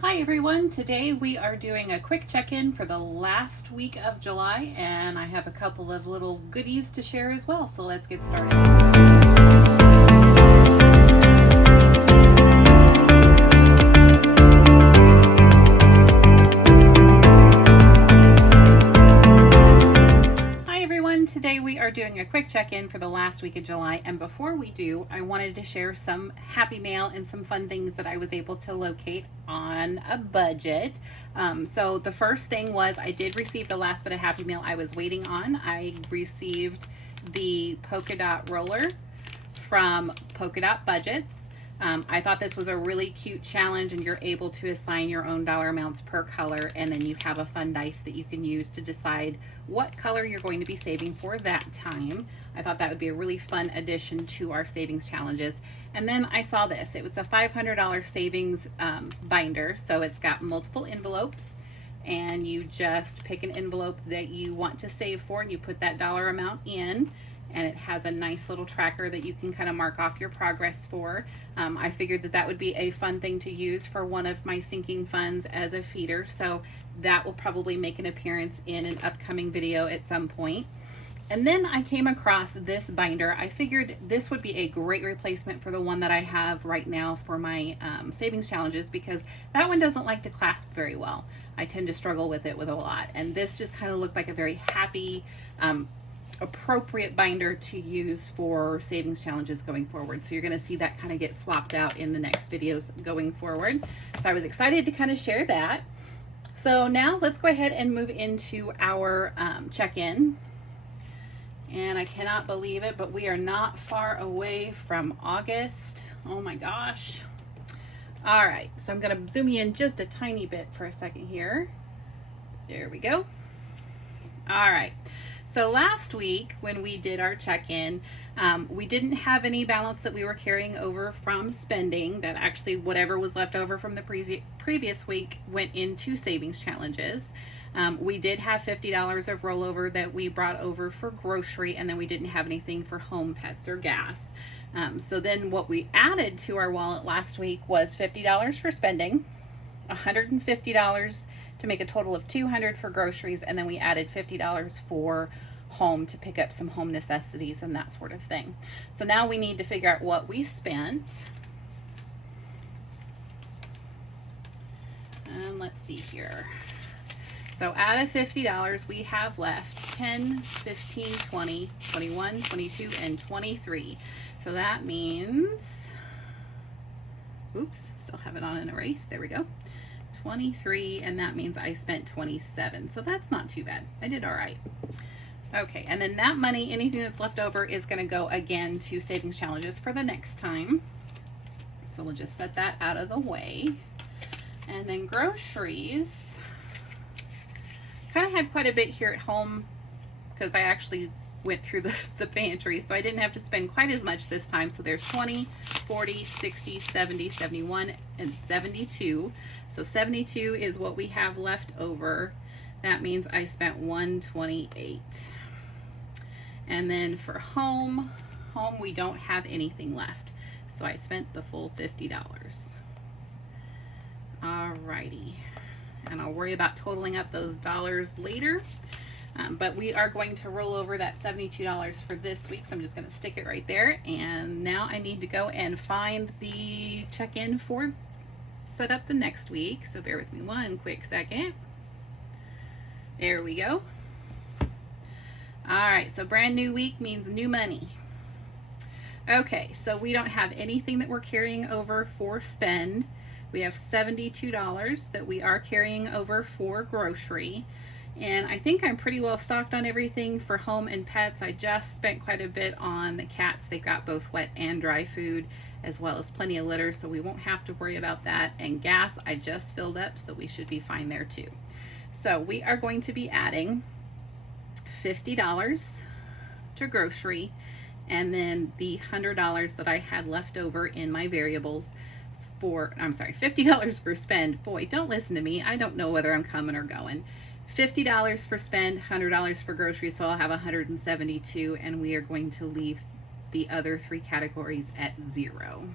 Hi everyone, today we are doing a quick check-in for the last week of July, and I have a couple of little goodies to share as well, so let's get started. Hi everyone, today we are doing a quick check-in for the last week of July, and before we do, I wanted to share some happy mail and some fun things that I was able to locate on a budget. So the first thing was I did receive the last bit of happy mail I was waiting on. I received the polka dot roller from Polka Dot Budgets. I thought this was a really cute challenge, and you're able to assign your own dollar amounts per color, and then you have a fun dice that you can use to decide what color you're going to be saving for that time. I thought that would be a really fun addition to our savings challenges. And then I saw this. It was a $500 savings binder, so it's got multiple envelopes, and you just pick an envelope that you want to save for, and you put that dollar amount in, and it has a nice little tracker that you can kind of mark off your progress for. I figured that that would be a fun thing to use for one of my sinking funds as a feeder, so that will probably make an appearance in an upcoming video at some point. And then I came across this binder. I figured this would be a great replacement for the one that I have right now for my savings challenges, because that one doesn't like to clasp very well. I tend to struggle with it with a lot, and this just kind of looked like a very happy, appropriate binder to use for savings challenges going forward. So you're going to see that kind of get swapped out in the next videos going forward. So I was excited to kind of share that. So now let's go ahead and move into our check-in. And I cannot believe it, but we are not far away from August. Oh my gosh. All right, so I'm going to zoom you in just a tiny bit for a second here. There we go. All right. So last week when we did our check-in, we didn't have any balance that we were carrying over from spending. That actually, whatever was left over from the previous week went into savings challenges. We did have $50 of rollover that we brought over for grocery, and then we didn't have anything for home, pets, or gas. So then what we added to our wallet last week was $50 for spending, $150 to make a total of $200 for groceries, and then we added $50 for home to pick up some home necessities and that sort of thing. So now we need to figure out what we spent. And let's see here. So out of $50, we have left 10, 15, 20, 21, 22, and 23. So that means, oops, still have it on an erase. There we go. 23, and that means I spent 27. So that's not too bad. I did all right. Okay, and then that money, anything that's left over, is going to go again to savings challenges for the next time. So we'll just set that out of the way. And then groceries. Kind of had quite a bit here at home because I actually went through the pantry, so I didn't have to spend quite as much this time. So there's 20, 40, 60, 70, 71, and 72. So 72 is what we have left over. That means I spent 128. And then for home we don't have anything left. So I spent the full $50. Alrighty. And I'll worry about totaling up those dollars later. But we are going to roll over that $72 for this week, so I'm just going to stick it right there. And now I need to go and find the check-in for set up the next week. So bear with me one quick second. There we go. All right, so brand new week means new money. Okay, so we don't have anything that we're carrying over for spend. We have $72 that we are carrying over for grocery. And I think I'm pretty well stocked on everything for home and pets. I just spent quite a bit on the cats. They've got both wet and dry food, as well as plenty of litter, so we won't have to worry about that. And gas, I just filled up, so we should be fine there too. So we are going to be adding $50 to grocery, and then the $100 that I had left over in my variables for, I'm sorry, $50 for spend. Boy, don't listen to me. I don't know whether I'm coming or going. $50 for spend, $100 for groceries, so I'll have 172, and we are going to leave the other three categories at 0.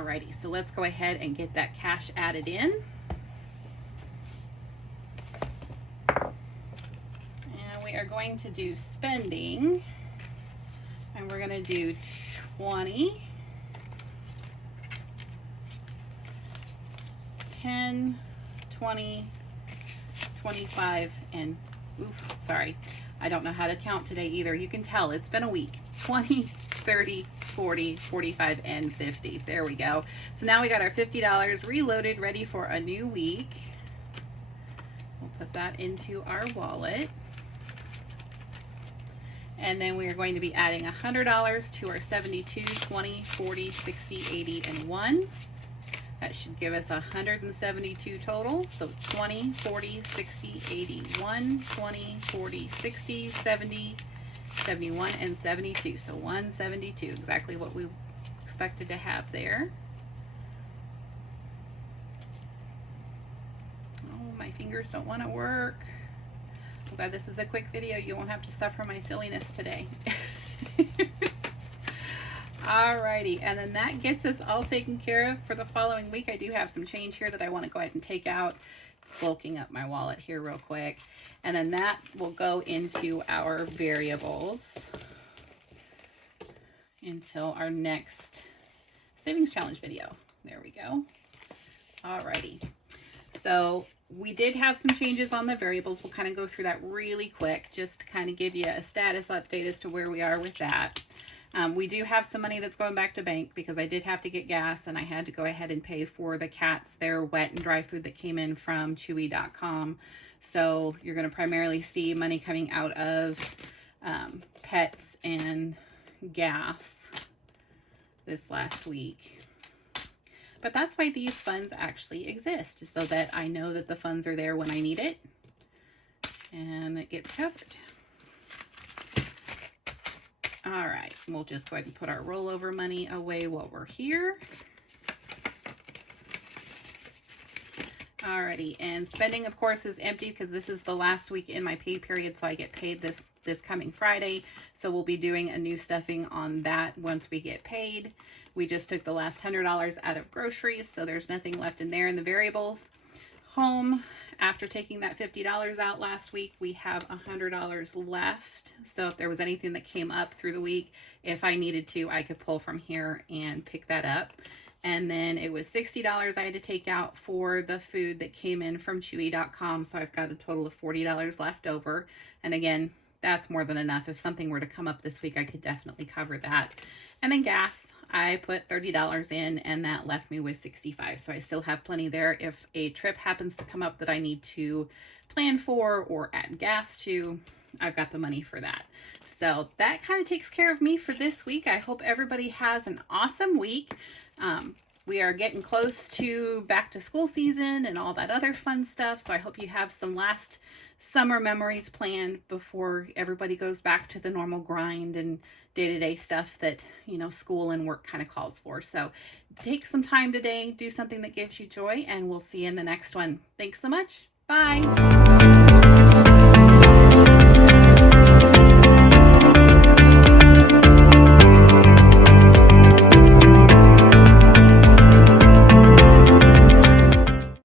Alrighty, so let's go ahead and get that cash added in. And we are going to do spending, and we're going to do 20, 10, 20, 25, and sorry, I don't know how to count today either. You can tell it's been a week. 20, 30, 40, 45, and 50. There we go. So now we got our $50 reloaded, ready for a new week. We'll put that into our wallet. And then we are going to be adding $100 to our 72, 20, 40, 60, 80, and 1. That should give us 172 total. So 20, 40, 60, 80, 1, 20, 40, 60, 70, 71, and 72. So 172, exactly what we expected to have there. Oh, my fingers don't want to work. I'm glad this is a quick video. You won't have to suffer my silliness today. Alrighty, and then that gets us all taken care of for the following week. I do have some change here that I want to go ahead and take out. It's bulking up my wallet here real quick. And then that will go into our variables until our next savings challenge video. There we go. Alrighty. So we did have some changes on the variables. We'll kind of go through that really quick just to kind of give you a status update as to where we are with that. We do have some money that's going back to bank because I did have to get gas and I had to go ahead and pay for the cats, their wet and dry food that came in from Chewy.com. So you're going to primarily see money coming out of pets and gas this last week. But that's why these funds actually exist, so that I know that the funds are there when I need it and it gets covered. All right, we'll just go ahead and put our rollover money away while we're here. Alrighty, and spending, of course, is empty because this is the last week in my pay period, so I get paid this coming Friday. So we'll be doing a new stuffing on that once we get paid. We just took the last $100 out of groceries, so there's nothing left in there in the variables. Home, after taking that $50 out last week, we have $100 left. So if there was anything that came up through the week, if I needed to, I could pull from here and pick that up. And then it was $60 I had to take out for the food that came in from Chewy.com. So I've got a total of $40 left over. And again, that's more than enough. If something were to come up this week, I could definitely cover that. And then gas, I put $30 in and that left me with $65. So I still have plenty there. If a trip happens to come up that I need to plan for or add gas to, I've got the money for that. So that kind of takes care of me for this week. I hope everybody has an awesome week. We are getting close to back to school season and all that other fun stuff. So I hope you have some last summer memories planned before everybody goes back to the normal grind and day-to-day stuff that, you know, school and work kind of calls for. So take some time today, do something that gives you joy, and we'll see you in the next one. Thanks so much. Bye.